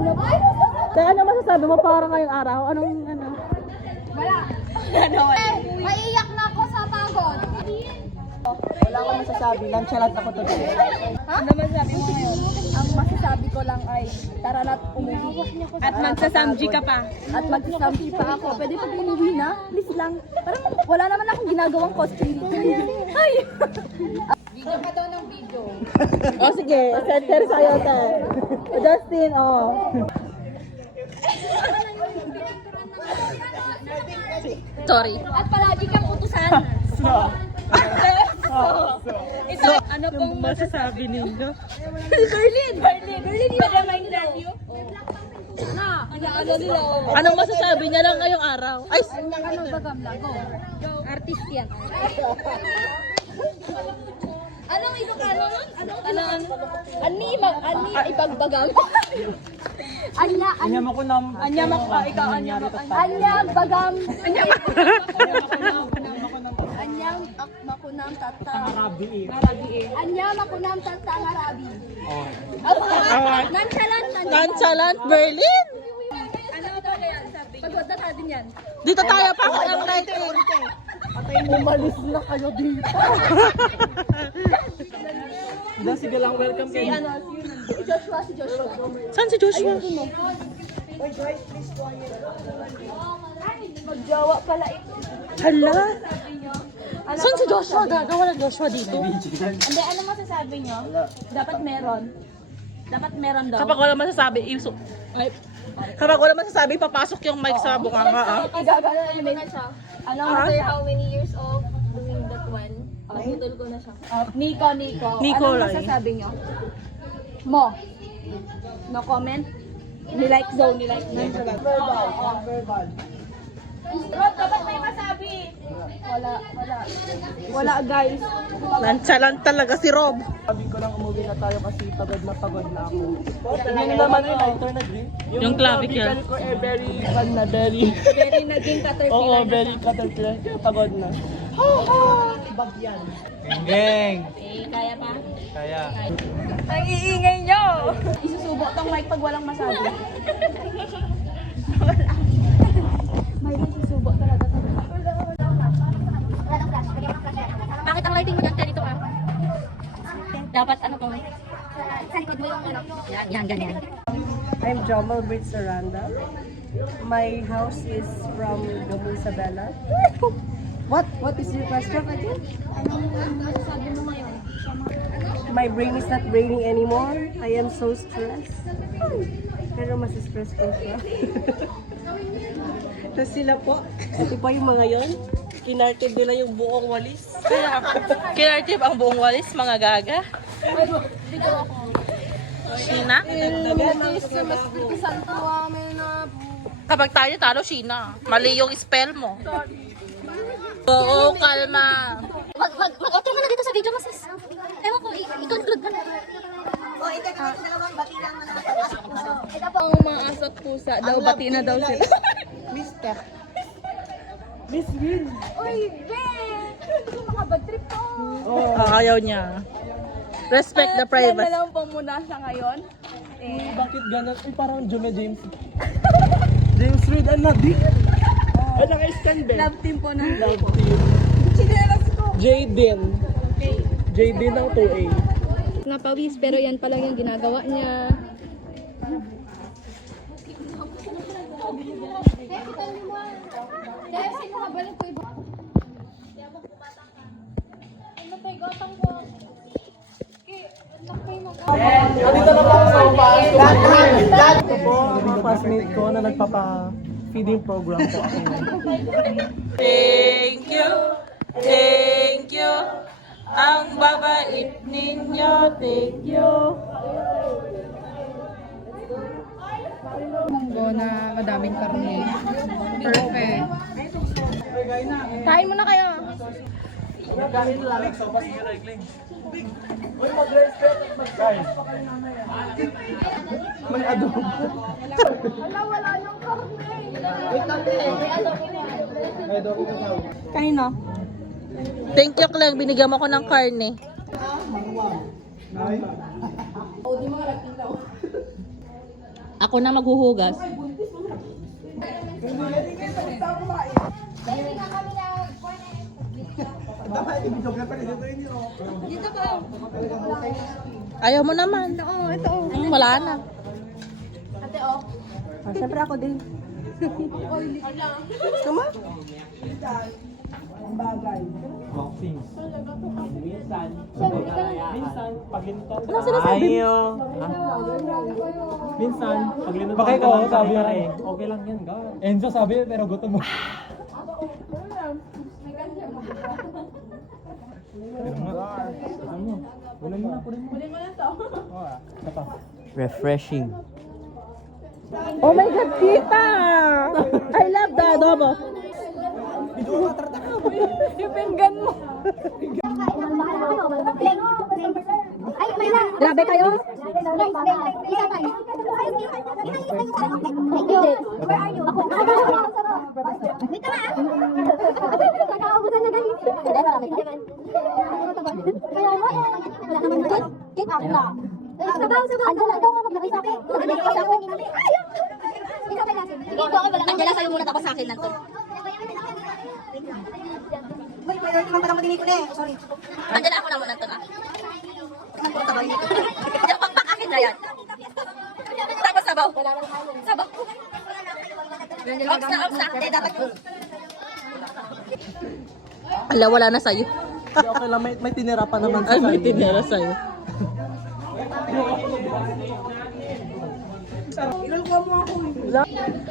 ano ba? Kaya ano masasabi mo para ngayong araw? Anong ano? Wala. Maiiyak na ako sa pagod. Wala akong masasabi. Nonchalant ako today. Ano masasabi mo ngayon? Ang masasabi ko lang ay tara na't umuwi. At magsasamji ka pa. At magsasampi pa ako. Pwede pa umuwi na? Please lang. Parang wala naman akong ginagawang costume dito. Ay! Video ka daw ng video. O sige, center sa'yo, te. Justin, Sorry. At palagi kang utusan. Ito, ano pong masasabi ninyo? Berlin, yung reminder niyo. Na, ano nila? Anong masasabi niya lang ngayong araw? Ay, Ano ba gamla? Go. Artist yan. Anong Ilocano nun? Ano? Ani ipagbagam. Anya bagam. Anyang makunam tata. Marabi. Anya makunam tata marabi. nonchalant Berlin. Ano ba yan sabi? Pagod na natin yan. Dito tayo pa ako ang writing. Umalis na kayo dito. Sige lang, welcome kayo. Si Joshua. Saan si Joshua? Magjawa pala ito. Hala. Saan si Joshua? Gagawa ng Joshua dito. Hindi, ano masasabi nyo? Dapat meron. Dapat meron daw. Kapag wala masasabi, kapag wala masasabi, papasok yung mic sa bunganga. Gagano na siya. Ano after how many years of doing that one? Nahudol ko na siya. Nico. Nico, Ano Lai. masasabi nyo? Mo. No comment? Nilike zone, nilike zone. Verbal. Rob, dapat may masabi. Wala guys. Nonchalant talaga si Rob. Sabi ko lang umuwi na tayo kasi pagod na ako. Yung naman yung lighter na green. Yung clavicle. Ko very fun na, very. Very naging caterpillar. Oo, very caterpillar. Kaya pagod na. Bagyan. Geng! Kaya pa? Kaya. Ang iingay nyo! Isusubo tong mic pag walang masabi. May isusubo talaga. Bakit ang lighting mo dyan? Dito ka. Dapat ano to? Sa likod mo yung ano? Yan, ganyan. I'm Jamal Bridge Saranda. My house is from Gamu Isabela. What is your question again? Anong masasabi mo ngayon? My brain is not braining anymore. I am so stressed. Pero mas stress ko siya. Tapos sila po, ito pa yung mga yon. Kinartid nila yung buong walis. Kaya, kinartib ang buong walis, mga gaga. Sheena? Kapag tayo talo, Sheena. Mali yung spell mo. Oo, kalma. Mag-outro ka na dito sa video mo, sis. Ewan ko, i-conclude ka na. Ito po ang mga asot pusa. Daw, bati na daw sila. Mister. Miss Win. Uy, Ben! Hindi ko makabad trip ko. Ayaw niya. Respect the Yan privacy. na lang po muna sa ngayon. Bakit ganun? Ay, parang Jume James. James Reid and Nadi. Ano nga scan ba? Love team po ng Love team. Chinelas ko. Jaden. Jaden ng 2A. Napawis, pero yan pa lang yung ginagawa niya. Dito na po ako sa upahan ko. Ito po, mga classmate ko na nagpapa-feeding program po ako. Thank you. Ang babait ninyo, thank you. Munggo na madaming karne. Perfect. Kain muna kayo. Kain lang. Uy, mag-respect. Mag-kain. May adobo. Wala yung karne. May adobo ka daw. Kanino? Thank you, Clang. Binigyan mo ko ng karne. Ako na maghuhugas. Ayaw mo naman. Oo, ito. Wala na. Ate, oh. Siyempre ako din. Tama? Ano sinasabi? Minsan, pag linutan ka lang, sabi ka eh. Okay lang yan, ga. Enzo sabi, pero gutom mo. Refreshing. Oh my God, tita! I love the adobo. Yung pinggan mo. Ay, may na. Grabe kayo. Thank you. Where are you? Ako. Dito na. Nakakaubusan na ganito. Kaya mo? Wala naman doon. Cake up na. Sabaw, sabaw. Ando na daw maglagay sa akin. Maglagay sa akin. Ikaw kay natin. Sige, ito ako wala. Angela, sa'yo muna tapos sa akin nanto. May priority man palang madinig ko na eh. Sorry. Angela, ako na muna nanto na. Yung pagpakakin na yan. Tapos sabaw. Sabaw. Ops na. Dapat ko. Ala, wala na sa'yo. Okay lang, may tinira pa naman Ay, may tinira sa'yo.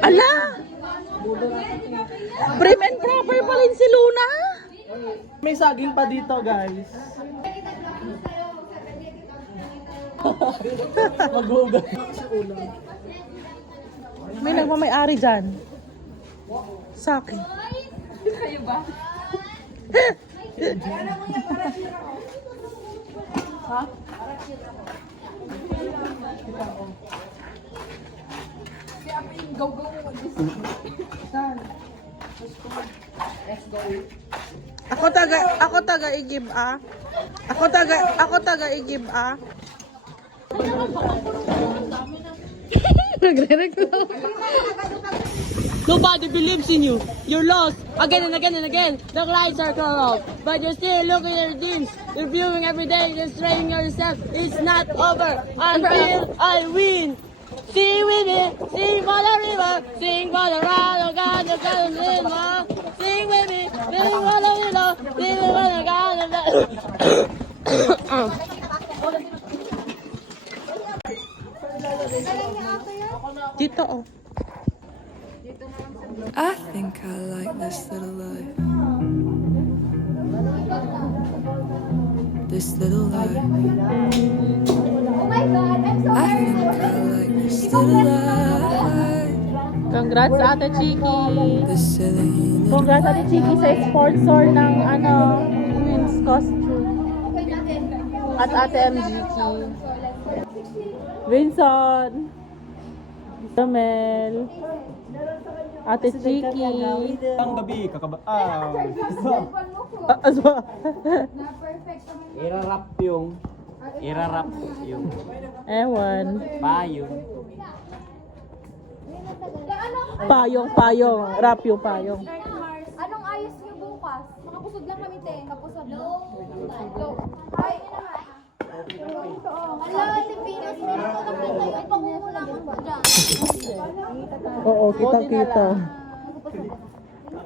Ala! Prim and proper pa rin si Luna. May saging pa dito, guys. Maghugas. May nagmamayari dyan. Sa akin. Ako taga i-give Ako taga i-give Nagre-reklamo. Nobody believes in you. You're lost again and again and again. The lights are cut off, but you're still looking at your dreams. You're viewing every day, destroying yourself. It's not over until I win. Sing with me, sing for the river, sing for the round, oh God, oh God, oh God. Sing with me, sing for the river, sing for the God, oh God. Dito, oh. I think I like this little life. This little life. Oh my God, I'm so I think I like this little life. Congrats, Ate Chiki. This silly little Congrats, Ate Chiki, sa sponsor ng, Queen's costume. At Ate MGK. Vincent. Mel. Ate Chiki. Ang gabi, Aswa. Irarap yung Ewan. payong. Payong. Rap yung payong. Anong ayos niyo bukas? Makapusod lang kami, te. Kapusod. No. Ay, ala, Pilipinas, meron ko nakita yung pangumulangan ko dyan. Oo, kita-kita.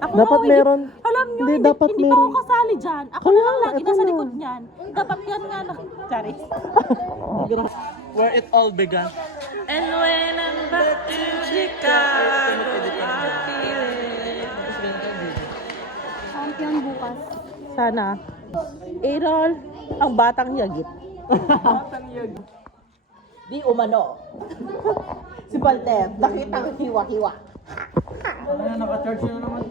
Ako, Dapat meron. Alam nyo, Hindi, dapat hindi pa meron. ako kasali dyan. Ako Kaya na lang lagi ito nasa na. likod niyan. Dapat yan nga lang. Charis. Where it all began. And when I'm back to Chicago, I feel it. Champion bukas. Sana. Errol, ang batang yagit. Di umano. Si Balter, nakitang hiwa-hiwa. Naka-charge na naman.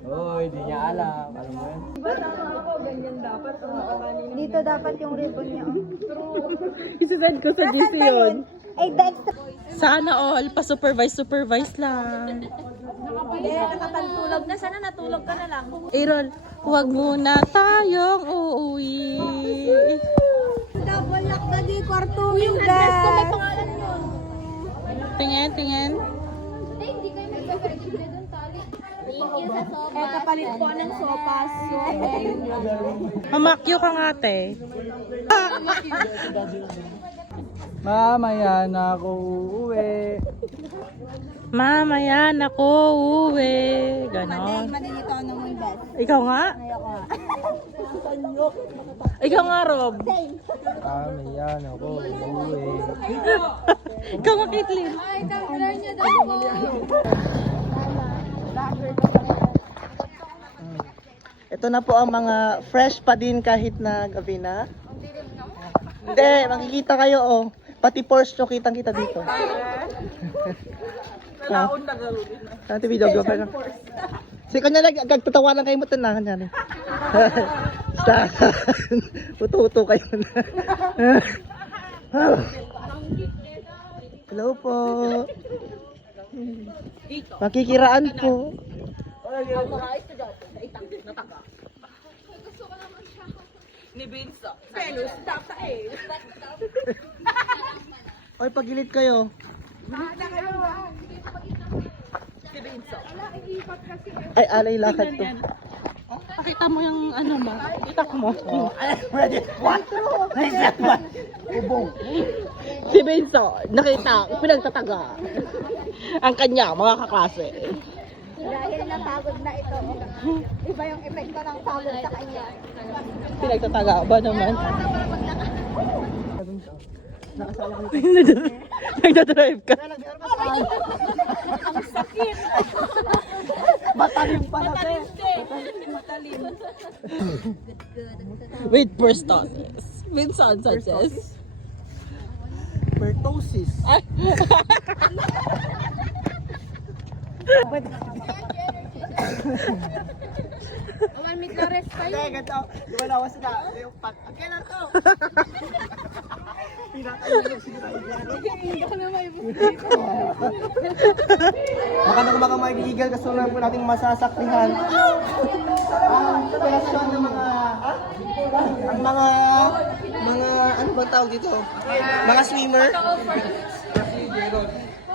Oy, di niya alam. Alam mo yan? Dito dapat yung ribbon niya. Isasend ko sa GC yun. Ay, Dexter. Sana all, pa-supervise lang. Nakatulog na. Sana natulog ka na lang. Errol, huwag muna tayong uuwi. kwartuhin, guys. Tingin, tingin. Hindi kayo mag-pwede doon, tali. Thank you sa sopa. Eh, kapalit po ng sopas. Mamakyo ka nga, te. Mamaya na ako uuwi. Mamaya na ko uwi. Ganon. Madinito ano mo yung best. Ikaw nga? Ikaw nga, Rob. Mamaya na ako uuwi. Ikaw nga, Caitlyn. Ay, kampilar niya daw po. Ito na po ang mga fresh pa din kahit na gabi na. Hindi, makikita kayo oh. Pati Porsche nyo kitang-kita dito. Nalaon na gawin na. Nanti video na. Si kanya nagtatawanan kayo mo tanahan niya. Sa uto-uto kayo na. Hello po. Makikiraan po. Oy, pagilid kayo. Ay, alay lakad to. Pakita mo yung ano mo. Itak mo. Si Benzo, nakita, pinagtataga. Ang kanya, mga kaklase. Dahil napagod na ito. Iba yung epekto ng pagod sa kanya. Pinagtataga ba naman? Nagdadrive ka. Matalim pala kayo. With perstosis. Vincent Sanchez. Pertosis. May clares kayo. Hindi, ganito. Wala ko sila. Yung pag... Kailan to? Baka na mga maigigal kasi lang po nating masasakrihan. Ang operasyon ng mga... Ang mga... Ano bang tawag dito? Mga swimmer.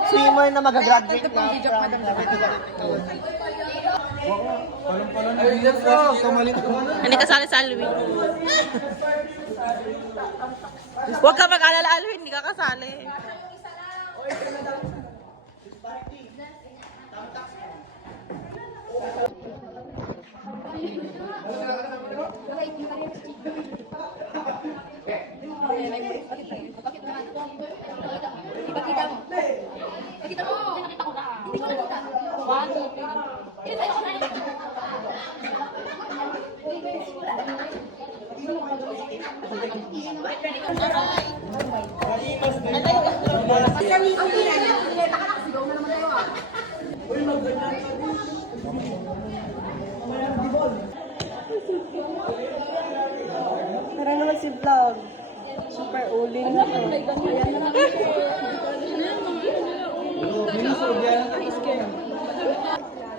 Swimmer na magagraduate na from... Hindi kasali sa Alwin. Huwag ka mag-alala, Alwin. Hindi ka kasali. Tara naman si vlog. Super uling na to.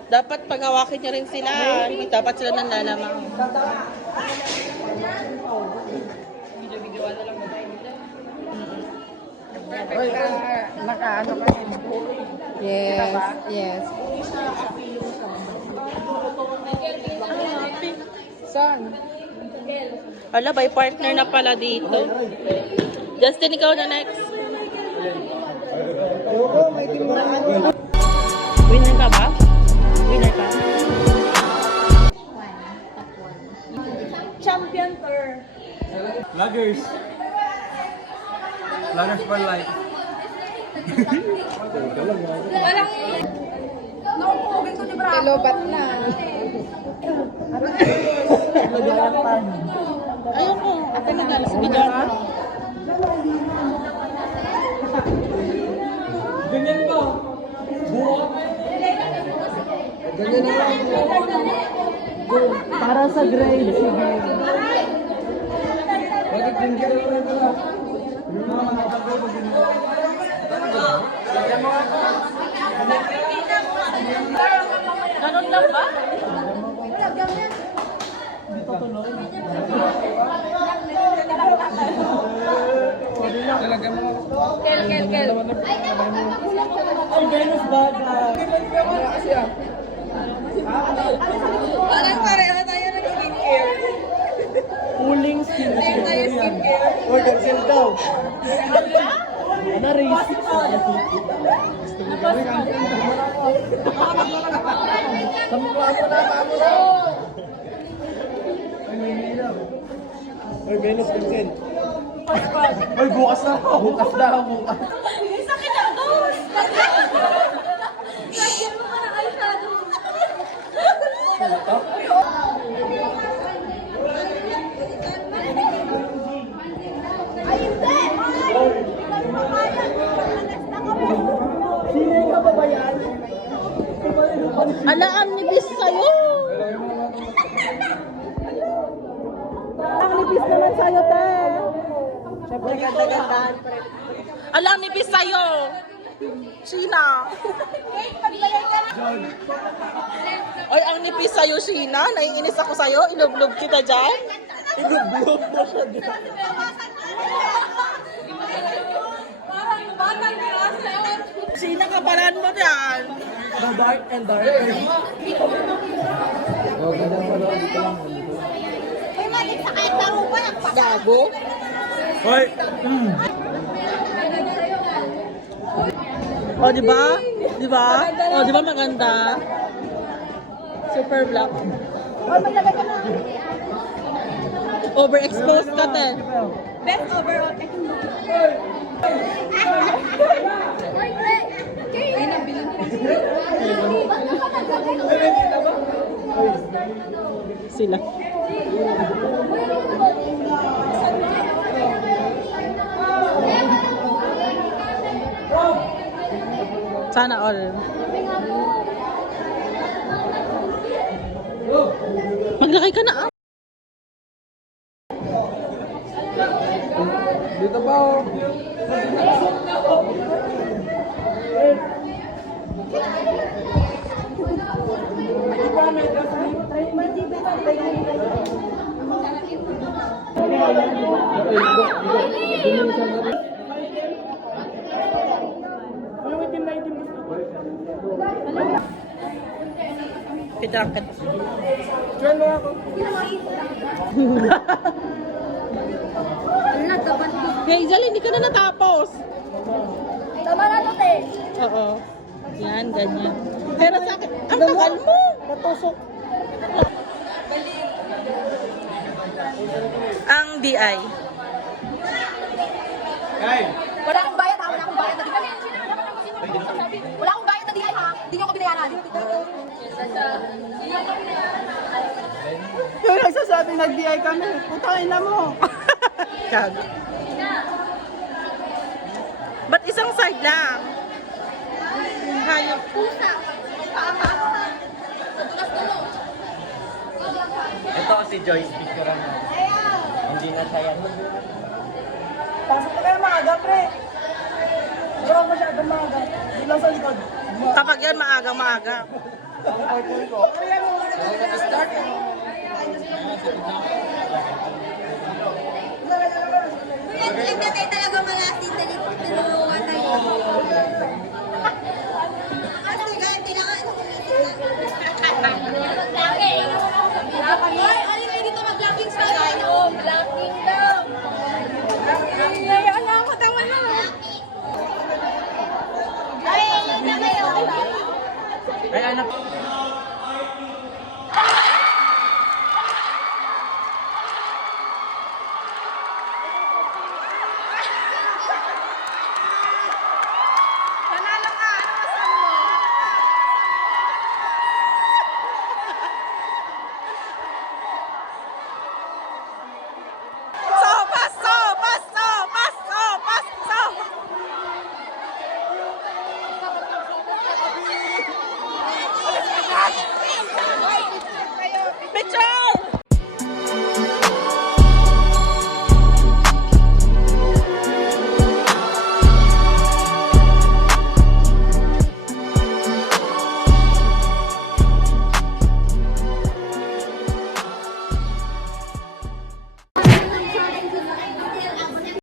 Dapat paghawakin niyo rin sila. Hindi dapat sila nanlalamang. Yes, yes. Ala, by partner na pala dito. Justin, ikaw na next. Winner ka ba? Winner ka? Champion tour. Vloggers. Vloggers for life. Naupugin ko ni Bravo. Lobat na. Ayoko. Ako na dala sa video. Ganyan ko. Buo. Ganyan na lang. Para sa grade. Sige. Bakit ganyan ko rin pala? Ganun lang ba? Kel. Ay, Venus Baga. Parang pareho tayo ng skincare. Uling skincare. Or cancel daw. Na-race. Or Venus cancel. Ay, bukas na. Bukas na. Bukas. Ala, ang nipis sa'yo. Ang nipis naman sa'yo, te. Siyempre, ganda-gandaan. Ala, ang nipis sa'yo. Sheena. Ay, ang nipis sa'yo, Sheena. Naiinis ako sa'yo. Ilublob kita dyan. Ilublob mo siya dyan. Sheena, kapalan mo dyan. The dark and dark. Uy, malik sa kahit laro pa lang. Gago. Hoy. O, di ba? Di ba? O, di ba maganda? Super black. Uy, maglagay ka na. Overexposed ka, te. Best overall. Uy, Greg. Ay, nabilin pa. Sila. Sana all. Maglakay ka na, ah. Dito ba? Oh. Picture ka. Join mo ako. Hazel, hindi ka na natapos. Tama na to, te. Oo. Yan, ganyan. Pero sa akin, ang tagal mo. Natusok. Ang DI. Kay. Wala akong bayad, ha? Wala akong bayad na di kami. Wala akong bayad na di ha? Hindi nyo ako binayaran. Yung nagsasabi nag-DI kami. Putahin na mo. Gago. Ba't isang side lang? Hayop. Ito si Joyce. Picturean mo. Hindi na siya yan. Pasok ka kayo maaga, pre. Bro, masyadong maaga. Hindi lang sa likod. Kapag yan, maaga. Nagtatay talaga